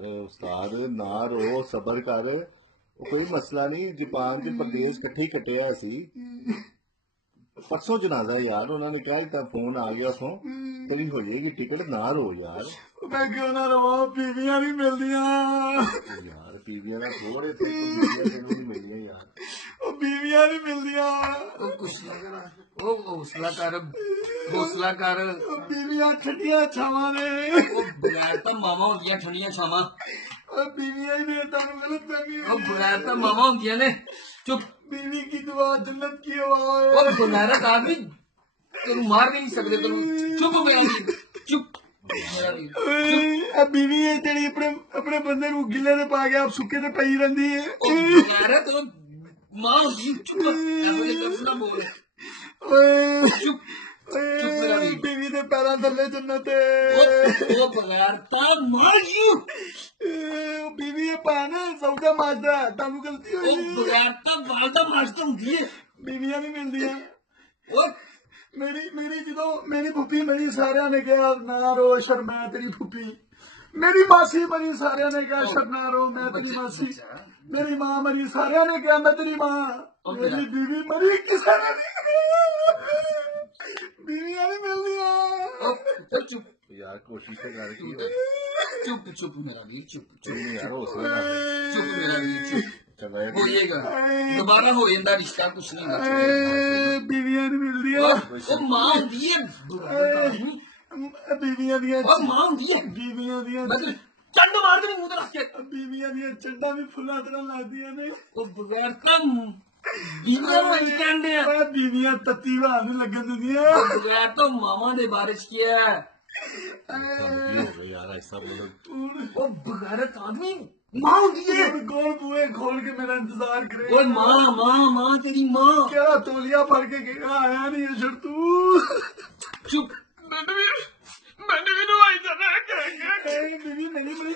यार उस्ताद ना रो सबर कर कोई मसला नहीं जापान के प्रदेश इकट्ठे ही कटे सी परसों जनाजा यार उन्होंने कहा इतना फोन आ गया उठों तेरी हो जाएगी टिकट ना रो यार मैं क्यों ना रवा बीवियां नहीं मिलदियां यार बीवियां ना थोड़े थे तो बीवियां तेनों नहीं मिलियां यार ओ बीवियां नहीं मिलदियां हौसला कर ओ बीवियां ठंडियां छावां ने बगैर तो मावा होंदियां ठंडियां छावां ओ बीवियां ही ने तब गलत फहमी बगैर तो मावा होंदियां ने चुप बीवी की दुआ जन्नत की हवा है वो बगैरत आदमी तेनू मार नहीं सकते तेनू चुप मेरा वीर चुप मेरा वीर चुप बीवी है जेड़ी अपने अपने बंदे को गिले ते पा के आप सुक्के ते पई रहिंदी है ओ बगैरत मां होंदी चुप ऐसे लफ्ज़ ना बोल ओए चुप चुप मेरा वीर बीवी दे पैरां थल्ले जन्नत है वो बगैरता मार क्यों बीवी है भैन सौदा माजदा तानू गलती वो होई बगैरता वालदा मारता होंदी है बीवियां नहीं मिलदियां वो मेरी जो मेरी फुफी मेरी सारे ने कहा ना रो शर्मा तेरी फुफी मेरी मासी मरी सारे ने कहा शर्मा रो मैं तेरी मासी मेरी माँ मरी सारे ने कहा मैं तेरी माँ मेरी बीवी मरी किसी ने नहीं बीवियां नहीं मिलदियां चुप यार कोशिश तो कर की हो चुप चुप मेरा वीर चुप चुप यार हौसला कर चुप मेरा वीर चुप चंगा होएगा दोबारा हो जाता रिश्ता कुछ नहीं होगा बीवियां नहीं मिलदियां वो मां होंदी है बीवियां दियां वो मां होंदी है बीवियां दियां मतलब चंड मार दे मुंह ते रख के बीवियां दियां चंडा भी फुल्ला तरह लगदियां ने वो बगैर कम बीवियां में कहंदे आ ओए बीवियां तत्ती भाव नहीं लगन दिंदियां वो बगैर तो मामा दे बारे च किया है हो गया यार ऐसा बोलो वो बगैर आदमी मां होंदी है कौन बुए खोल के मेरा इंतजार करे ओए मां मां मां तेरी मां केड़ा तौलिया फड़ के केड़ा आया नहीं है छड़ तू चुप मैंने भी नुआई जाना है बीवी नहीं मिली